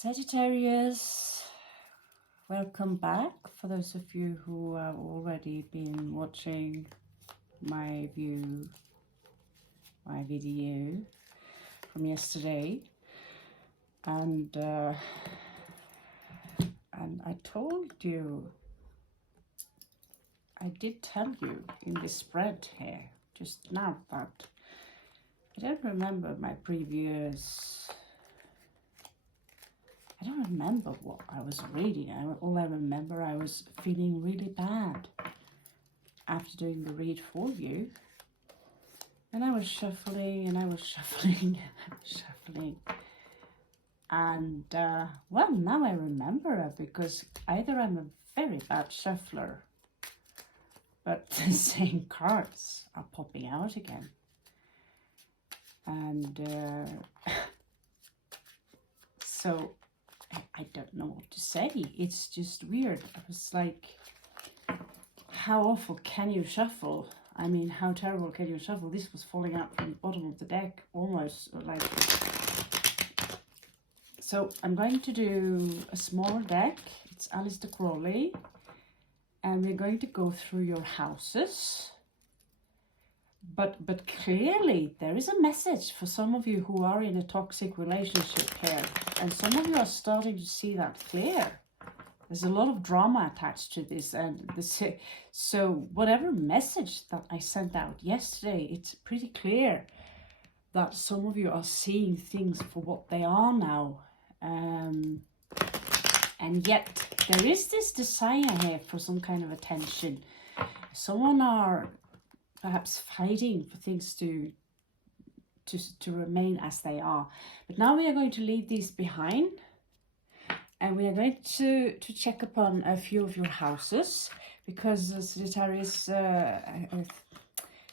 Sagittarius, welcome back. For those of you who have already been watching my video from yesterday, and I told you, I did tell you in the spread here just now that I don't remember my previous. I don't remember what I was reading. All I remember, I was feeling really bad after doing the read for you. And I was shuffling and I was shuffling and I was shuffling. And, well, now I remember because either I'm a very bad shuffler, but the same cards are popping out again. And so I don't know what to say. It's just weird. I was like, how awful can you shuffle? I mean, how terrible can you shuffle? This was falling out from the bottom of the deck, almost like. So I'm going to do a smaller deck. It's Aleister Crowley. And we're going to go through your houses. But clearly there is a message for some of you who are in a toxic relationship here. And some of you are starting to see that clear. There's a lot of drama attached to this. And so whatever message that I sent out yesterday, it's pretty clear that some of you are seeing things for what they are now. And yet there is this desire here for some kind of attention. Someone are perhaps fighting for things to remain as they are. But now we are going to leave these behind. And we are going to check upon a few of your houses. Because Sagittarius,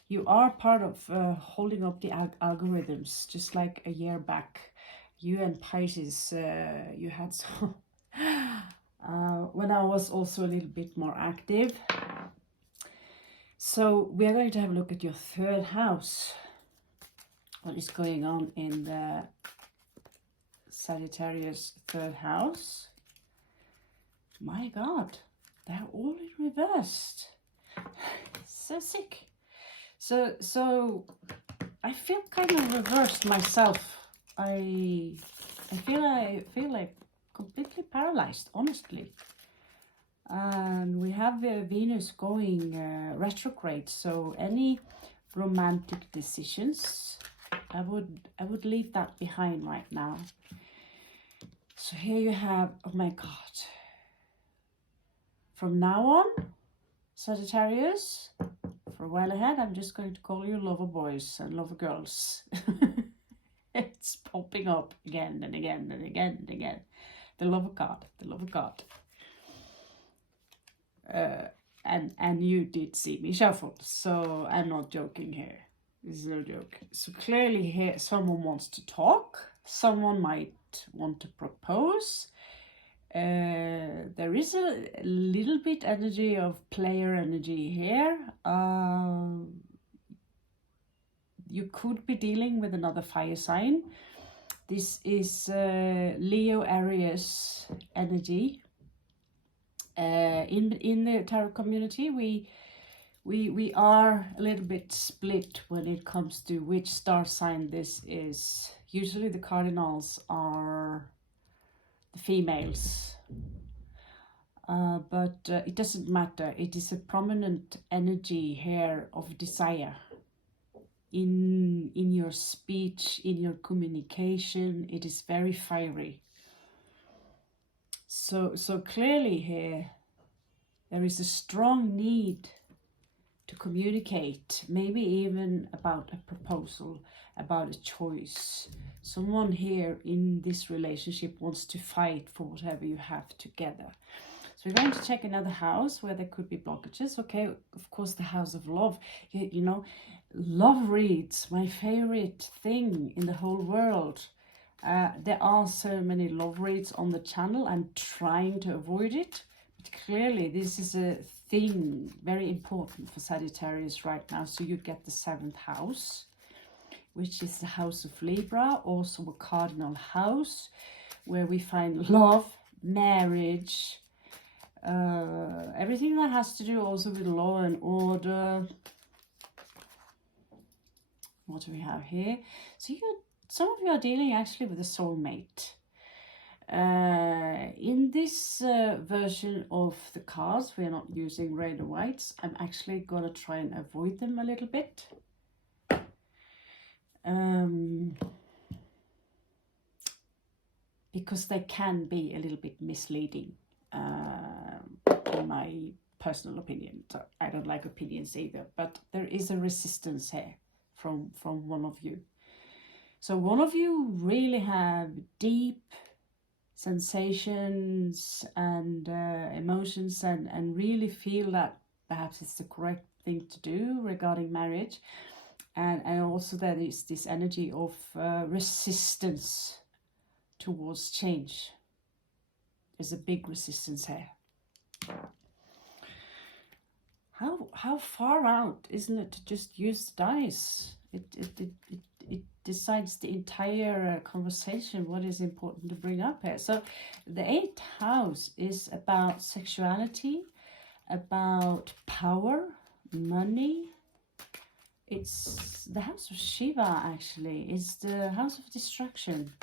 you are part of holding up the algorithms. Just like a year back. You and Pisces, you had some... when I was also a little bit more active. So we are going to have a look at your third house. What is going on in the Sagittarius third house? My God, they're all in reversed. So sick. So I feel kind of reversed myself. I feel like completely paralyzed, honestly. And we have Venus going retrograde, so any romantic decisions, I would leave that behind right now. So here you have, oh my God. From now on, Sagittarius, for a while ahead, I'm just going to call you lover boys and lover girls. It's popping up again and again and again and again. The lover card, the lover card. And you did see me shuffle, so I'm not joking here. This is no joke. So clearly here someone wants to talk, someone might want to propose. There is a little bit energy of player energy here. You could be dealing with another fire sign. This is Leo Aries energy. In the tarot community, we are a little bit split when it comes to which star sign this is. Usually the cardinals are the females, but it doesn't matter. It is a prominent energy here of desire in your speech, in your communication. It is very fiery. So clearly here, there is a strong need to communicate, maybe even about a proposal, about a choice. Someone here in this relationship wants to fight for whatever you have together. So we're going to check another house where there could be blockages. Okay, of course, the house of love. You know, love reads, my favorite thing in the whole world. There are so many love reads on the channel. I'm trying to avoid it, but clearly this is a thing very important for Sagittarius right now. So you get the 7th house, which is the house of Libra, also a cardinal house. where we find love, marriage, everything that has to do also with law and order. What do we have here? So some of you are dealing actually with a soulmate. In this version of the cards, we are not using red or whites. I'm actually gonna try and avoid them a little bit. Because they can be a little bit misleading, in my personal opinion. So I don't like opinions either, but there is a resistance here from one of you. So one of you really have deep sensations and emotions and really feel that perhaps it's the correct thing to do regarding marriage. And also there is this energy of resistance towards change. There's a big resistance here. How far out, isn't it, to just use the dice? It decides the entire conversation, what is important to bring up here. So the 8th house is about sexuality, about power, money. It's the house of Shiva, actually. It's the house of destruction.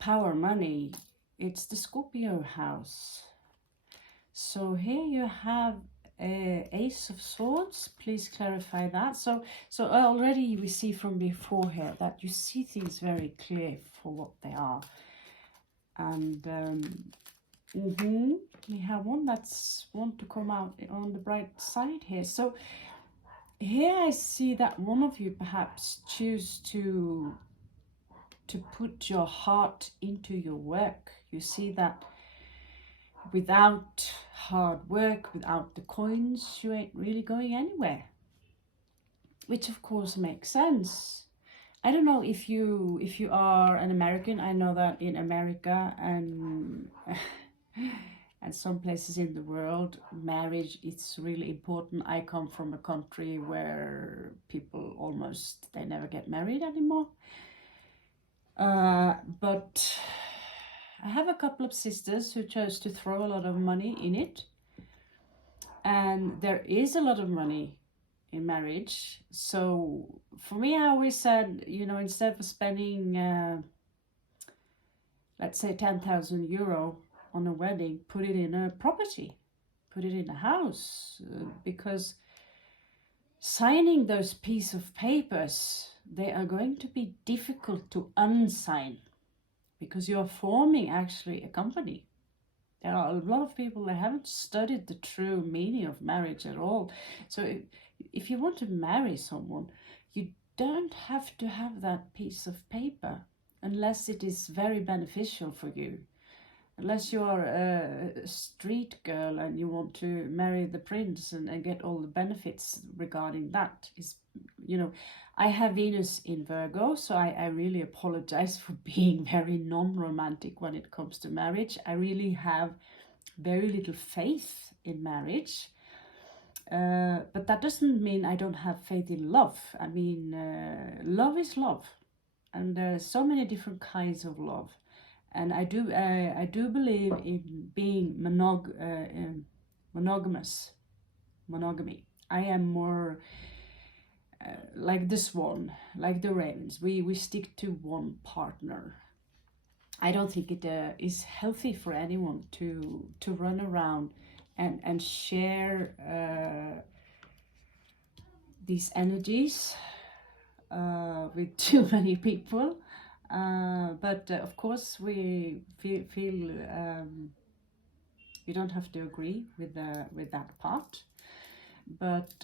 Power, money. It's the Scorpio house. So here you have Ace of Swords. Please clarify that. So already we see from before here that you see things very clear for what they are. And we have one that's want to come out on the bright side here. So here I see that one of you perhaps choose to put your heart into your work. You see that without hard work, without the coins, you ain't really going anywhere. Which of course makes sense. I don't know if you are an American. I know that in America and some places in the world, marriage is really important. I come from a country where people they never get married anymore. But I have a couple of sisters who chose to throw a lot of money in it. And there is a lot of money in marriage. So for me, I always said, instead of spending, let's say 10,000 euro on a wedding, put it in a property, put it in a house, because signing those pieces of papers, they are going to be difficult to unsign, because you're forming actually a company. There are a lot of people that haven't studied the true meaning of marriage at all. So if you want to marry someone, you don't have to have that piece of paper unless it is very beneficial for you. Unless you are a street girl and you want to marry the prince and get all the benefits regarding that. I have Venus in Virgo, so I really apologize for being very non-romantic when it comes to marriage. I really have very little faith in marriage. But that doesn't mean I don't have faith in love. I mean, love is love. And there are so many different kinds of love. And I do believe in being monogamous. Monogamy. I am more like the swan, like the ravens. We stick to one partner. I don't think it is healthy for anyone to run around and share these energies with too many people. But of course, we feel you don't have to agree with that part. But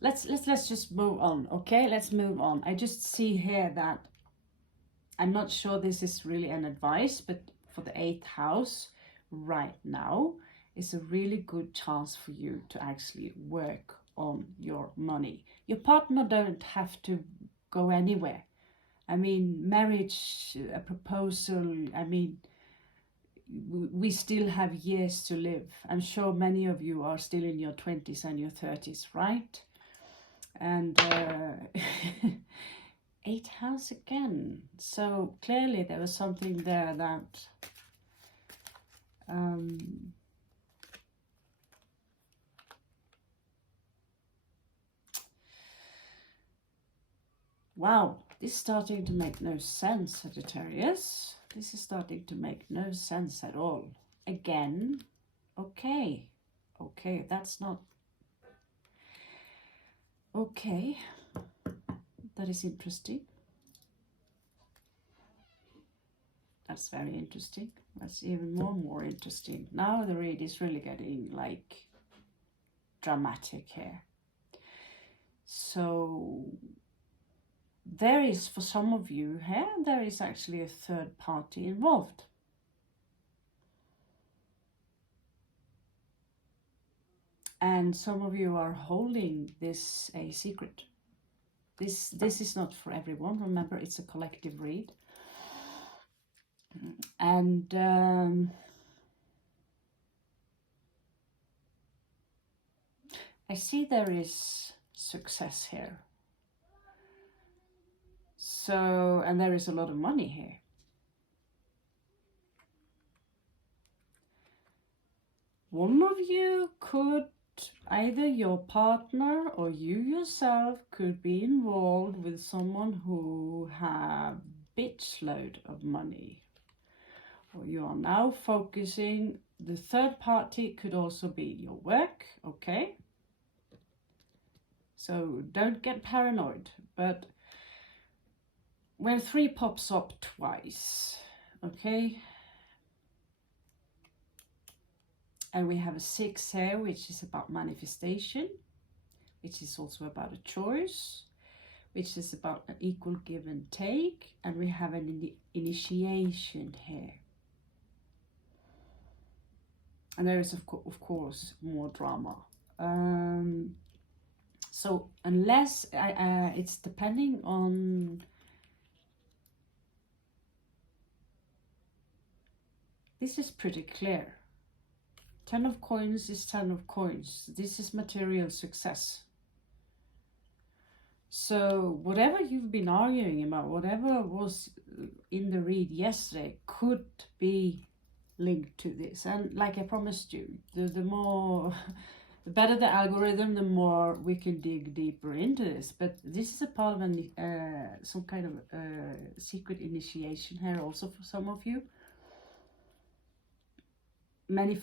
let's just move on, okay? Let's move on. I just see here that I'm not sure this is really an advice, but for the 8th house right now is a really good chance for you to actually work on your money. Your partner don't have to go anywhere. I mean, marriage, a proposal, I mean, we still have years to live. I'm sure many of you are still in your 20s and your 30s, right? And 8th house again. So clearly there was something there that wow, this is starting to make no sense, Sagittarius. This is starting to make no sense at all. Again, okay, that's not okay. That is interesting. That's very interesting. That's even more interesting. Now the read is really getting like dramatic here. So there is, for some of you here, there is actually a third party involved. And some of you are holding this a secret. This is not for everyone. Remember, it's a collective read. And I see there is success here. So, and there is a lot of money here. One of you could, either your partner or you yourself could be involved with someone who have bitch load of money. Or you are now focusing, the third party could also be your work, okay? So don't get paranoid, but when 3 pops up twice, okay? And we have a 6 here, which is about manifestation, which is also about a choice, which is about an equal give and take. And we have an initiation here. And there is, of course, more drama. So unless, it's depending on, this is pretty clear. 10 of coins is 10 of coins. This is material success. So whatever you've been arguing about, whatever was in the read yesterday could be linked to this. And like I promised you, the better the algorithm, the more we can dig deeper into this. But this is a part of some kind of secret initiation here also for some of you.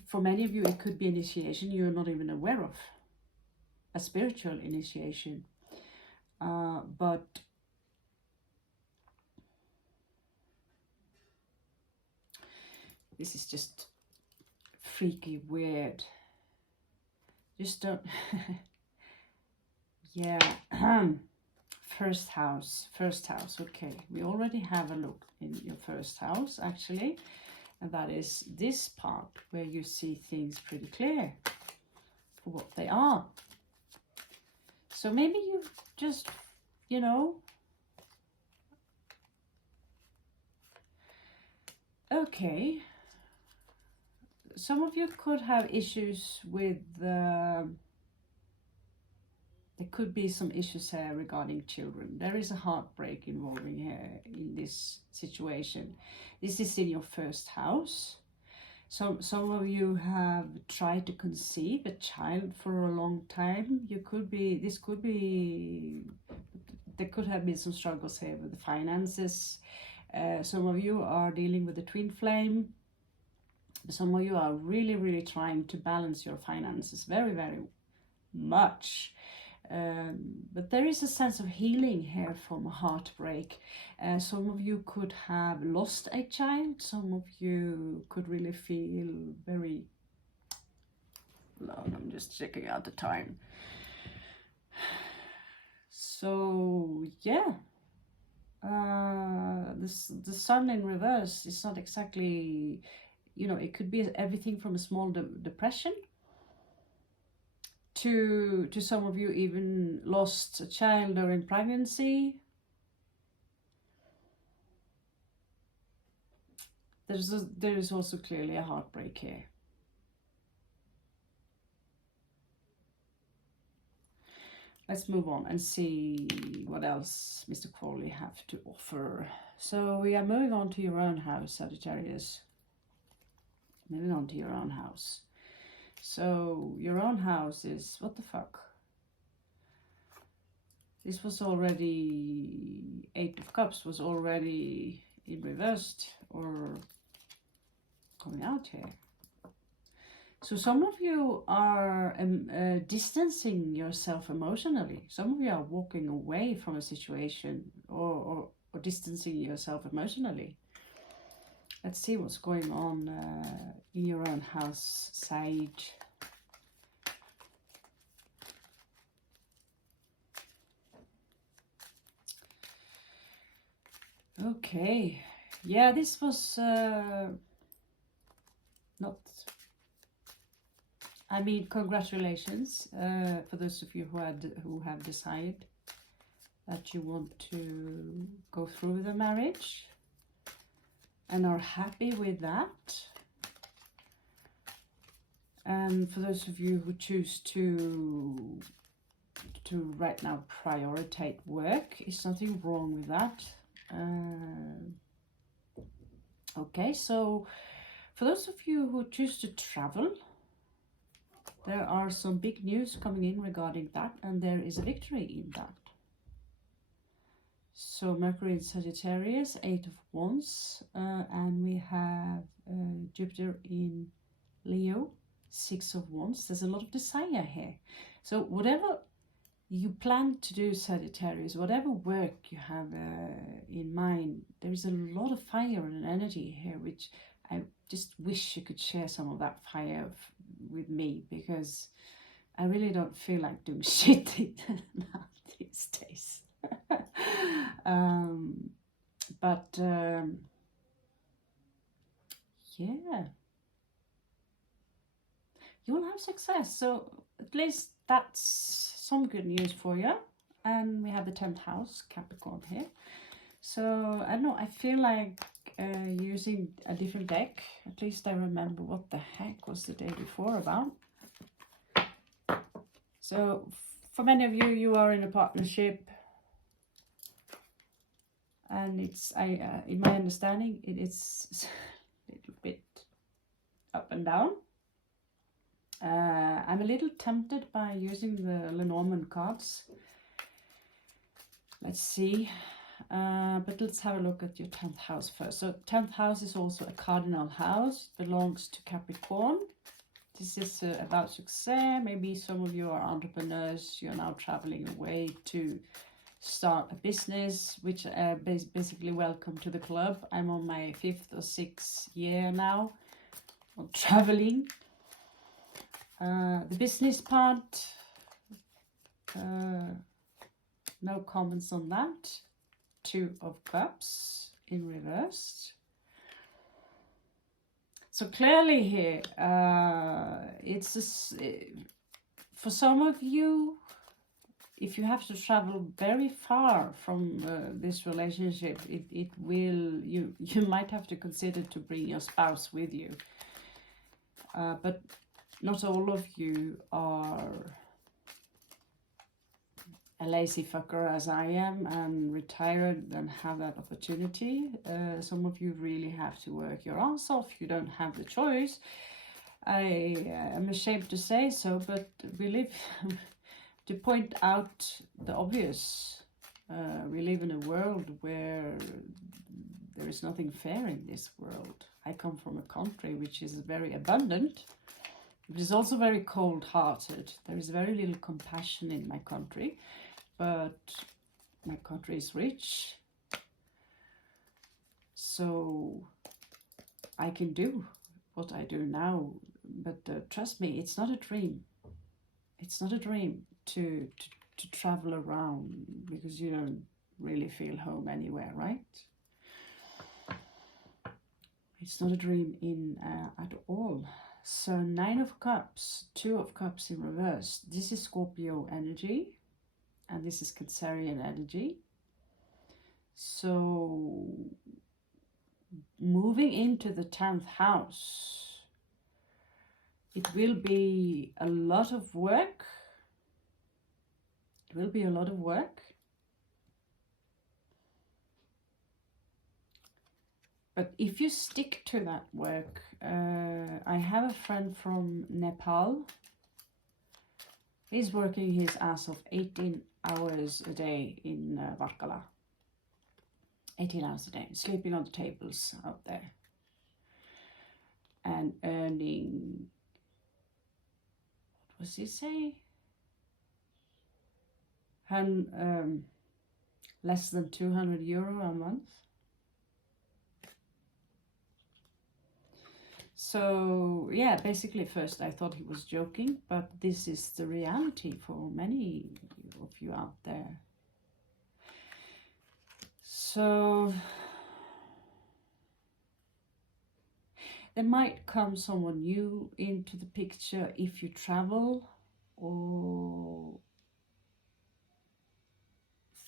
For many of you, it could be initiation you're not even aware of, a spiritual initiation. But this is just freaky weird. Just don't. Yeah. First house. Okay, we already have a look in your first house actually. And that is this part where you see things pretty clear for what they are. So maybe you just, okay. Some of you could have issues with, there could be some issues here regarding children. There is a heartbreak involving here in this situation. This is in your first house. Some of you have tried to conceive a child for a long time. There could have been some struggles here with the finances. Some of you are dealing with the twin flame. Some of you are really trying to balance your finances very much. But there is a sense of healing here from a heartbreak. Some of you could have lost a child. Some of you could really feel very... I'm just checking out the time. So, yeah. The sun in reverse is not exactly... it could be everything from a small depression to some of you even lost a child during pregnancy. There is also clearly a heartbreak here. let's move on and see what else Mr. Crawley have to offer. So we are moving on to your own house, Sagittarius. Moving on to your own house. So your own house is, what the fuck? This was already, 8 of Cups was already in reversed or coming out here. So some of you are distancing yourself emotionally. Some of you are walking away from a situation or distancing yourself emotionally. Let's see what's going on in your own house, Sage. Okay, yeah, this was not, I mean, congratulations for those of you who have decided that you want to go through with the marriage and are happy with that. And for those of you who choose to right now prioritize work, is nothing wrong with that. Okay, so for those of you who choose to travel, there are some big news coming in regarding that, and there is a victory in that. So Mercury in Sagittarius, 8 of Wands, and we have Jupiter in Leo, 6 of Wands. There's a lot of desire here. So whatever you plan to do, Sagittarius, whatever work you have in mind, there is a lot of fire and energy here, which I just wish you could share some of that fire with me, because I really don't feel like doing shit now these days. Yeah, you will have success. So at least that's some good news for you. And we have the 10th house, Capricorn, here. So I don't know, I feel like using a different deck. At least I remember what the heck was the day before about. So for many of you, you are in a partnership, and it's in my understanding it's a little bit up and down. I'm a little tempted by using the Lenormand cards. Let's see, but let's have a look at your 10th house first. So 10th house is also a cardinal house. It belongs to Capricorn. This is about success. Maybe some of you are entrepreneurs. You're now traveling away to start a business, which basically welcome to the club. I'm on my 5th or 6th year now of traveling. The business part, no comments on that. 2 of Cups in reverse. So clearly here, it's for some of you, if you have to travel very far from this relationship, it will, you might have to consider to bring your spouse with you. But not all of you are a lazy fucker as I am and retired and have that opportunity. Some of you really have to work your ass off. You don't have the choice. I am ashamed to say so, but we live, to point out the obvious, we live in a world where there is nothing fair in this world. I come from a country which is very abundant. It is also very cold-hearted. There is very little compassion in my country, but my country is rich. So I can do what I do now, but trust me, it's not a dream. It's not a dream to travel around, because you don't really feel home anywhere, right? It's not a dream at all. So 9 of Cups, 2 of Cups in reverse. This is Scorpio energy, and this is Cancerian energy. So moving into the 10th house, it will be a lot of work. It will be a lot of work. But if you stick to that work, I have a friend from Nepal. He's working his ass off 18 hours a day in Varkala. 18 hours a day, sleeping on the tables out there. And earning, what was he say? Less than 200 euro a month. So yeah, basically first I thought he was joking, but this is the reality for many of you out there. So there might come someone new into the picture if you travel, or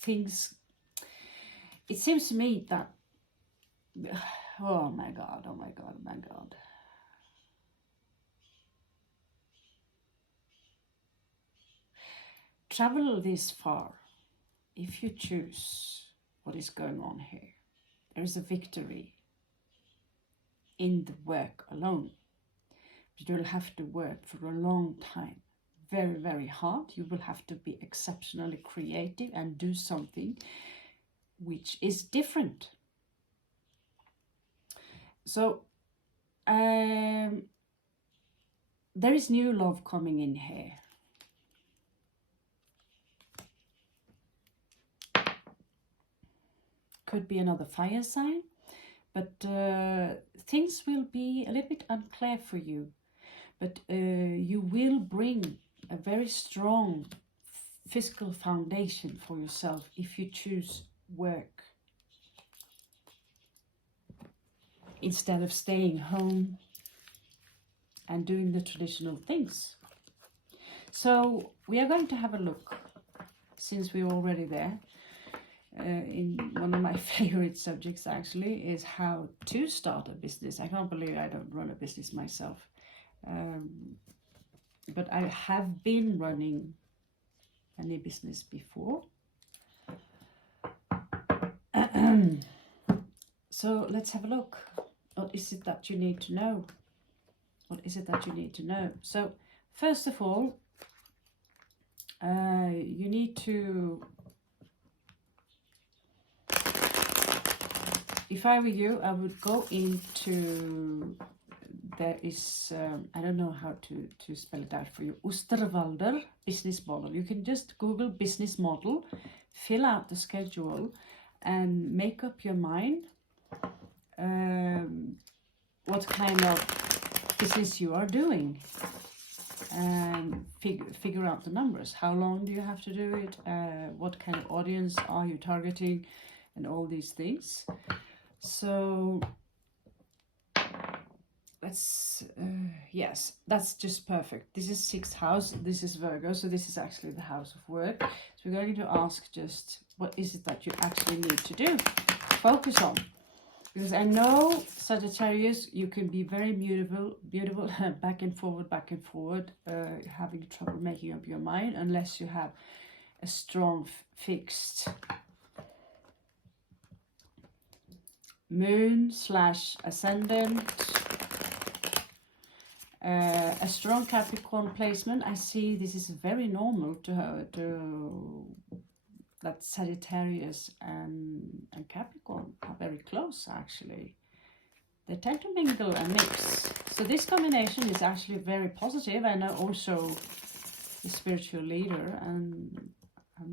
things. It seems to me that, oh my God, oh my God, oh my God. Travel this far, if you choose what is going on here, there is a victory in the work alone. But you will have to work for a long time, very, very hard. You will have to be exceptionally creative and do something which is different. So there is new love coming in here. Could be another fire sign, but things will be a little bit unclear for you. But you will bring a very strong physical foundation for yourself if you choose work instead of staying home and doing the traditional things. So we are going to have a look, since we're already there. In one of my favorite subjects actually is how to start a business. I can't believe I don't run a business myself, but I have been running any business before. So let's have a look. What is it that you need to know? What is it that you need to know? So first of all, you need to, if I were you, I would go into, there is, I don't know how to spell it out for you, Osterwalder business model. You can just Google business model, fill out the schedule and make up your mind what kind of business you are doing, and figure out the numbers. How long do you have to do it? What kind of audience are you targeting? And all these things. So let's, yes, that's just perfect. This is 6th house, this is Virgo, so this is actually the house of work. So we're going to ask just, what is it that you actually need to do? Focus on. Because I know, Sagittarius, you can be very beautiful, back and forward, having trouble making up your mind unless you have a strong fixed moon / ascendant, a strong Capricorn placement. I see this is very normal to that Sagittarius and Capricorn are very close actually. They tend to mingle and mix. So this combination is actually very positive, and also the spiritual leader, and I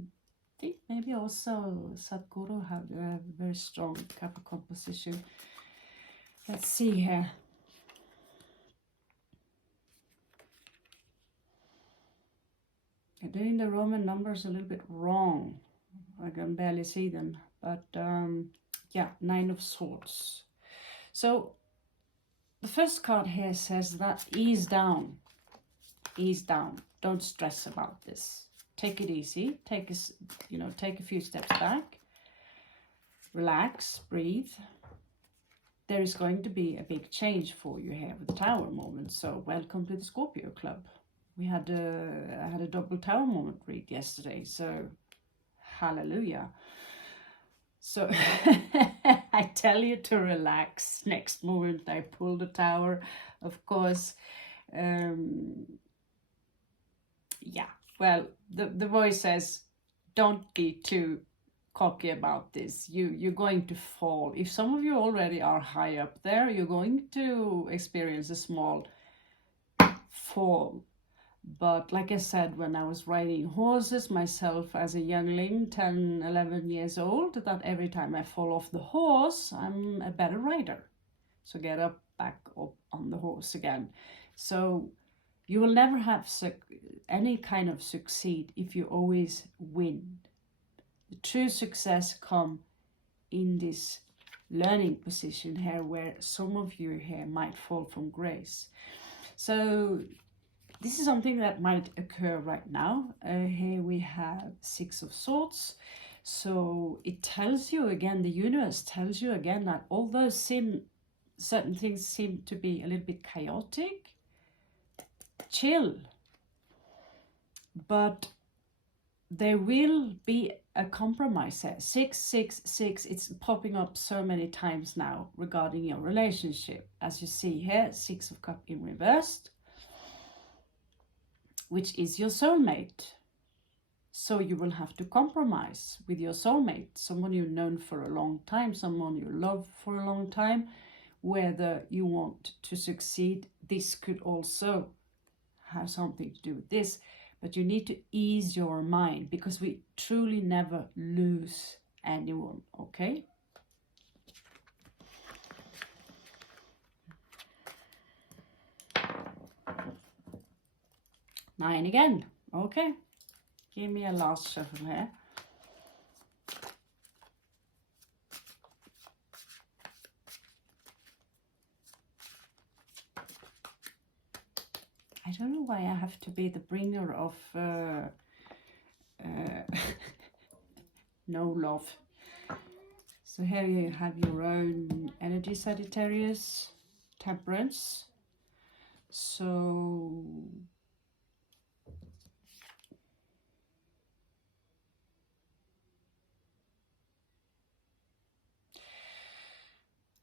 think maybe also Sadhguru have a very strong Capricorn position. Let's see here. I'm doing the Roman numbers a little bit wrong. I can barely see them, but yeah, 9 of Swords. So the first card here says that ease down, don't stress about this, take it easy, take a few steps back, relax, breathe. There is going to be a big change for you here with the Tower moment, so welcome to the Scorpio Club. I had a double tower moment read yesterday, so hallelujah. So I tell you to relax. Next moment I pull the tower, of course. Yeah, well, the voice says, don't be too cocky about this. You're going to fall. If some of you already are high up there, you're going to experience a small fall. But like I said, when I was riding horses myself as a youngling, 10, 11 years old, that every time I fall off the horse, I'm a better rider. So get back up on the horse again. So you will never have any kind of succeed if you always win. The true success come in this learning position here, where some of you here might fall from grace. So this is something that might occur right now. Here we have Six of Swords. So it tells you again, the universe tells you again that although certain things seem to be a little bit chaotic, chill. But there will be a compromise here. 666, it's popping up so many times now regarding your relationship. As you see here, Six of Cups in reversed, which is your soulmate. So you will have to compromise with your soulmate, someone you've known for a long time, someone you love for a long time. Whether you want to succeed, this could also have something to do with this, but you need to ease your mind, because we truly never lose anyone, okay? Nine again, okay. Give me a last shuffle here. I don't know why I have to be the bringer of no love. So here you have your own energy, Sagittarius, Temperance. So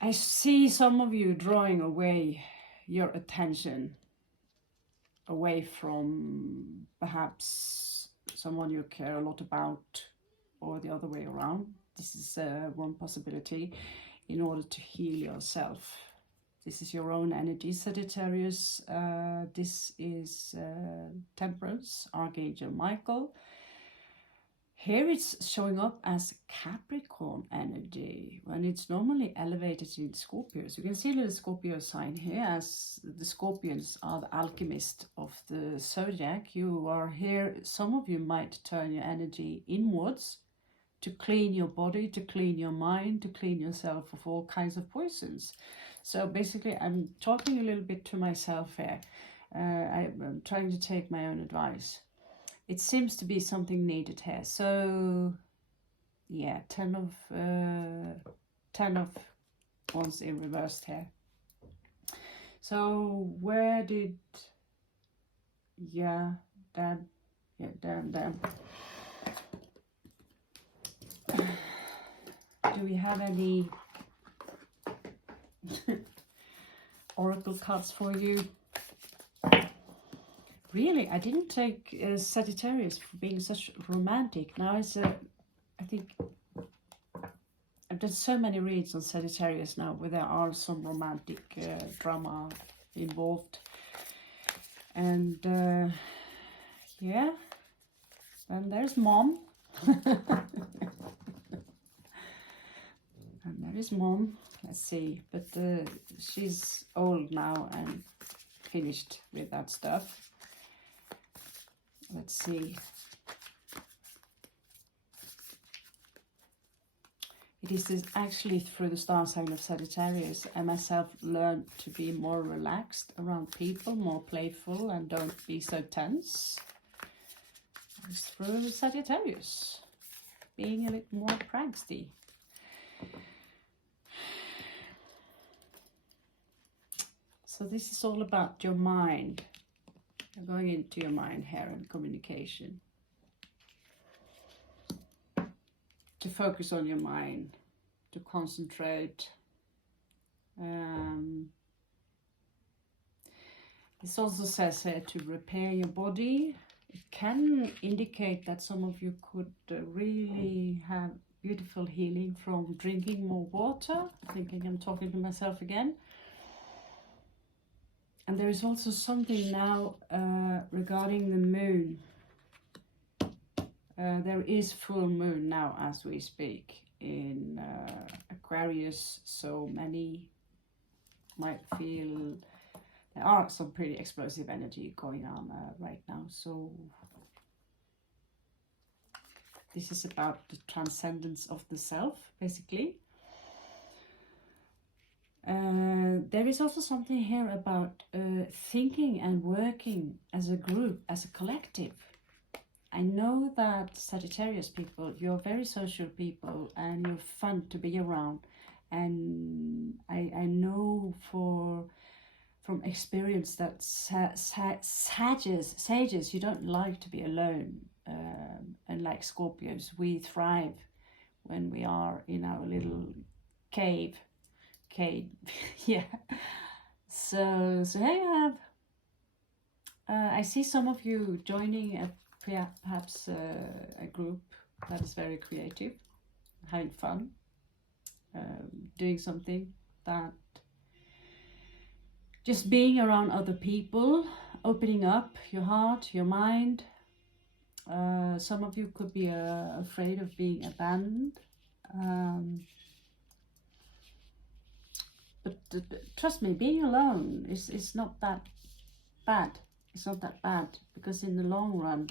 I see some of you drawing away your attention away from perhaps someone you care a lot about, or the other way around. This is one possibility in order to heal yourself. This is your own energy, Sagittarius. This is Temperance, Archangel Michael. Here it's showing up as Capricorn energy, when it's normally elevated in Scorpio. So you can see a little Scorpio sign here, as the Scorpions are the alchemist of the zodiac. You are here, some of you might turn your energy inwards to clean your body, to clean your mind, to clean yourself of all kinds of poisons. So basically I'm talking a little bit to myself here. I'm trying to take my own advice. It seems to be something needed here. So yeah, 10 of Wands in reversed here. So where did, damn. Do we have any oracle cards for you? Really, I didn't take Sagittarius for being such romantic. Now it's I think I've done so many reads on Sagittarius now where there are some romantic drama involved. And yeah, and there's Mom. And there is Mom. Let's see, but she's old now and finished with that stuff. Let's see. It is actually through the star sign of Sagittarius I myself learned to be more relaxed around people, more playful, and don't be so tense. It's through Sagittarius, being a little more prankster. So this is all about your mind. Going into your mind here and communication. To focus on your mind, to concentrate. This also says here to repair your body. It can indicate that some of you could really have beautiful healing from drinking more water. Thinking I'm talking to myself again. And there is also something now regarding the moon. There is full moon now as we speak in Aquarius, so many might feel there are some pretty explosive energy going on right now. So this is about the transcendence of the self, basically. There is also something here about thinking and working as a group, as a collective. I know that Sagittarius people, you're very social people and you're fun to be around. And I know from experience that sages, you don't like to be alone. And like Scorpios, we thrive when we are in our little cave, yeah. So here you have. I see some of you joining perhaps a group that is very creative, having fun, doing something that just being around other people, opening up your heart, your mind. Some of you could be afraid of being abandoned. But trust me, being alone is not that bad. It's not that bad, because in the long run,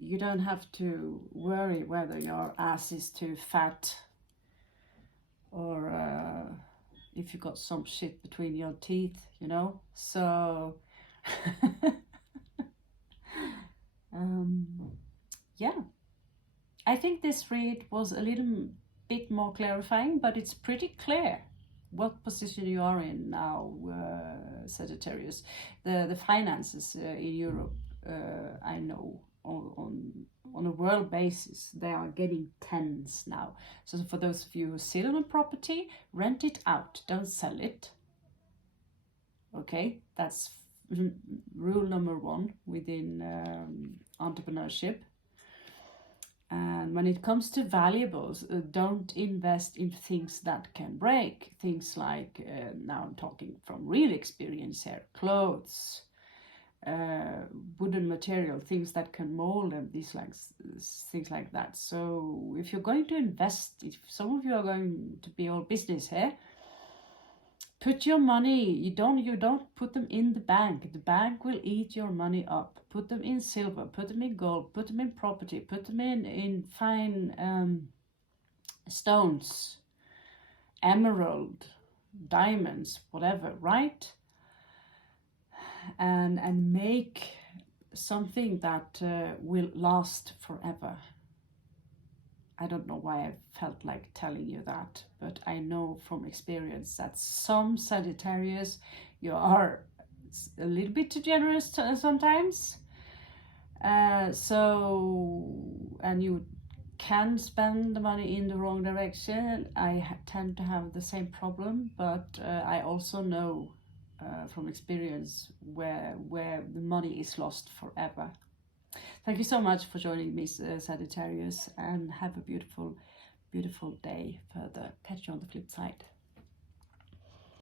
you don't have to worry whether your ass is too fat or if you got some shit between your teeth, you know. So yeah, I think this read was a little bit more clarifying, but it's pretty clear what position you are in now, Sagittarius. The finances in Europe, I know on a world basis, they are getting tense now. So for those of you who sit on a property, rent it out, don't sell it. Okay, that's rule number one within entrepreneurship. And when it comes to valuables, don't invest in things that can break. Things like, now I'm talking from real experience here, clothes, wooden material, things that can mold and things like that. So if you're going to invest, if some of you are going to be all business here, put your money, you don't put them in the bank. The bank will eat your money up. Put them in silver, put them in gold, put them in property, put them in fine stones, emerald, diamonds, whatever, right? And make something that will last forever. I don't know why I felt like telling you that, but I know from experience that some Sagittarius, you are a little bit too generous sometimes. And you can spend the money in the wrong direction. I tend to have the same problem, but I also know from experience where the money is lost forever. Thank you so much for joining me, Sagittarius, and have a beautiful, beautiful day further. Catch you on the flip side.